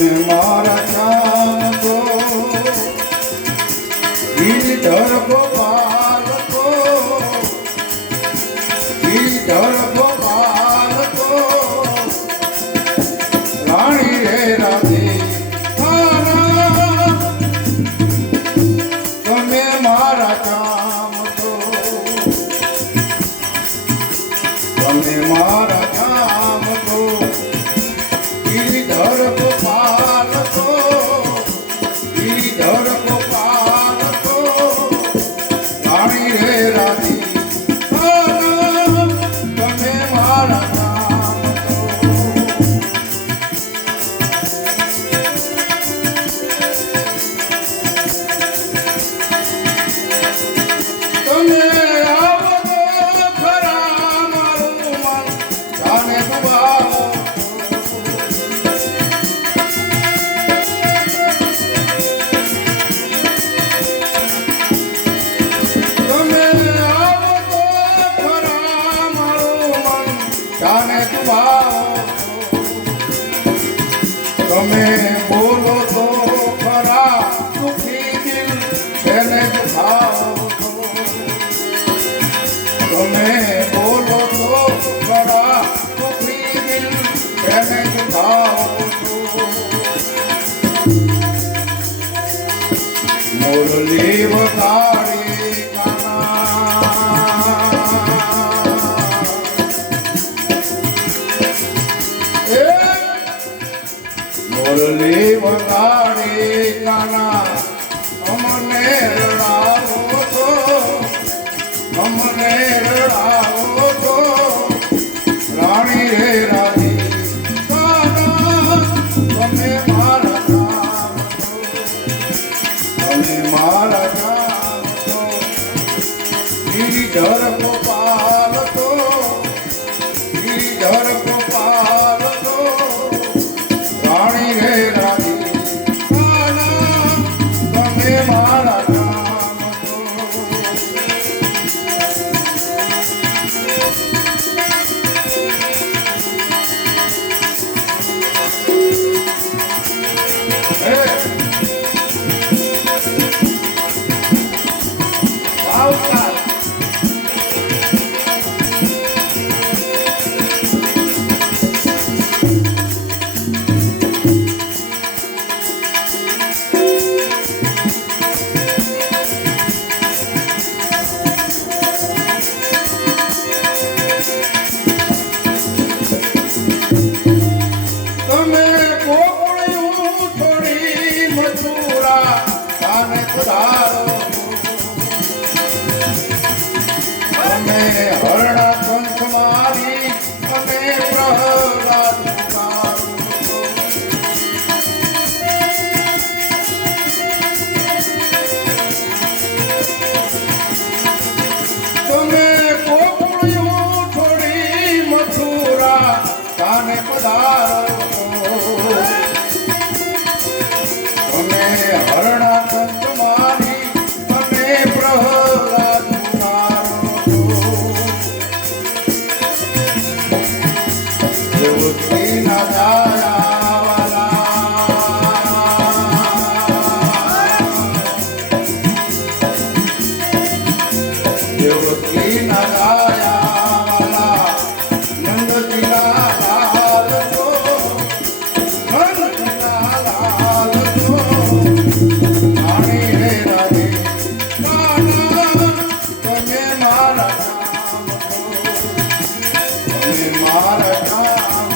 તમે મારા કામ તો ગીરધર ગોપાલ તો ગીરધર ગોપાલ તો રાણી રે રાધે તમે મારા કામ તો તમે મારા કામ તો ગીરધર ગોપાલ તો ગીરધર ગોપાલ તો રાણી રે રાધી તમે મારા કામ તો તમે આવો તો ખરા મારું મન જાણે દુબાવો તમે બોલો તો ખરા દુખી દિલ તેને દુખાવો છો તમે બોલો તો ખરા દુખી દિલ તેને દુખાવો છો મુરલી વગાડી મુરલી વગાડી કાના અમને રડાવો છો અમને રડાવો છો રાણી રે રાધી કાના તમે મારા કામ છો તમે મારા કામ છો ગીરધર ગોપાલ તો ગીરધર ગોપાલ તો રાણી રે રાધી તમે મારા કામ તો તમે હરણા કંઠ મારી તમે પ્રહલાદ તમે ગોકુળિયું છોડી મથુરા કાને પધારો તમે હરણા કંઠ મારી તમે પ્રહલાદ દેવકી ના જાયા વાલા દેવકી ના જાયા વાલા નંદજી ના લાલ તો નંદજી ના લાલ તો રાણી રે રાધે કાના તમે મારા કામ તો તમે મારા કામ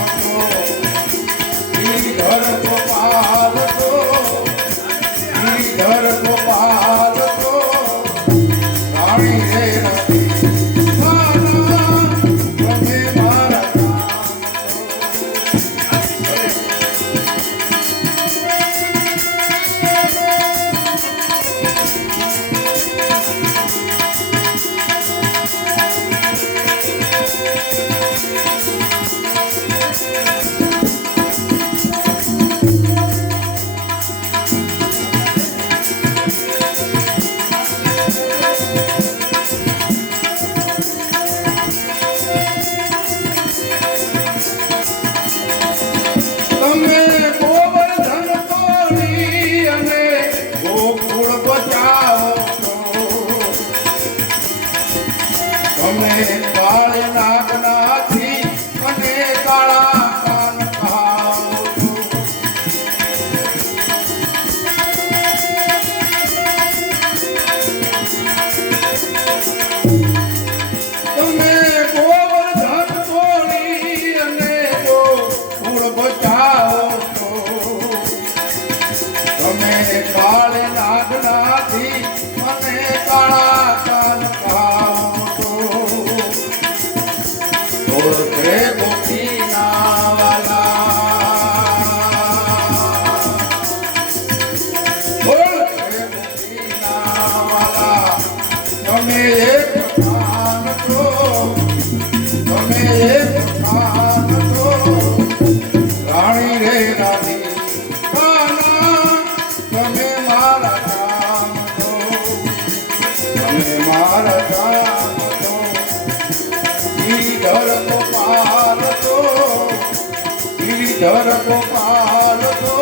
ગિરિધર ગોપાલ તો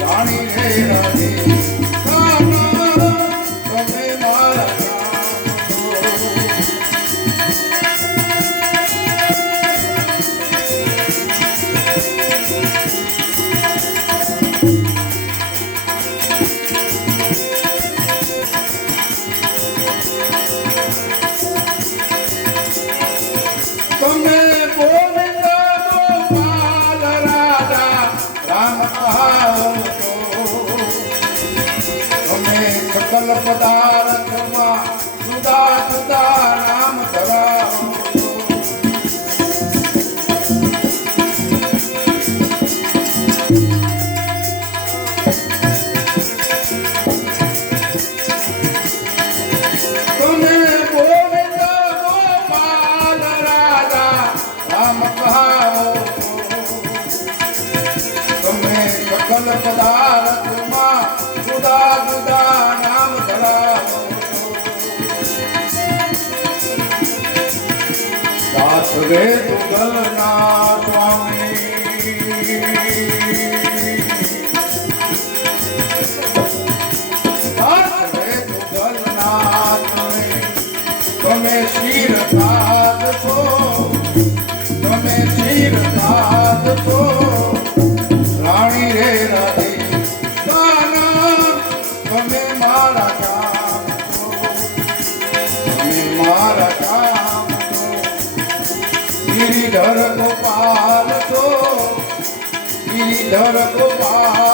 રાણી રે રાધે કાના તમે મારા તમે ગોવિંદ ગોપાલ રાજા રામ કહાવો તમે સકલ પદાર્થમાં જુદા જુદા નામ ધરાવો તમે ગોવિંદ ગોપાલ રાજા રામ કહાવો તમે સકલ પદાર્થમાં જુદા જુદા નામ ધરાવો દાસ રે દુગલના સ્વામી દાસ રે દુગલના સ્વામી તમે શિર સાધ છો તમે શિર સાધ છો રાણી રે રાધે કાના તમે મારા કામ છો તમે મારા કામ છો ગિરિધર ગોપાલ છો ગિરિધર ગોપાલ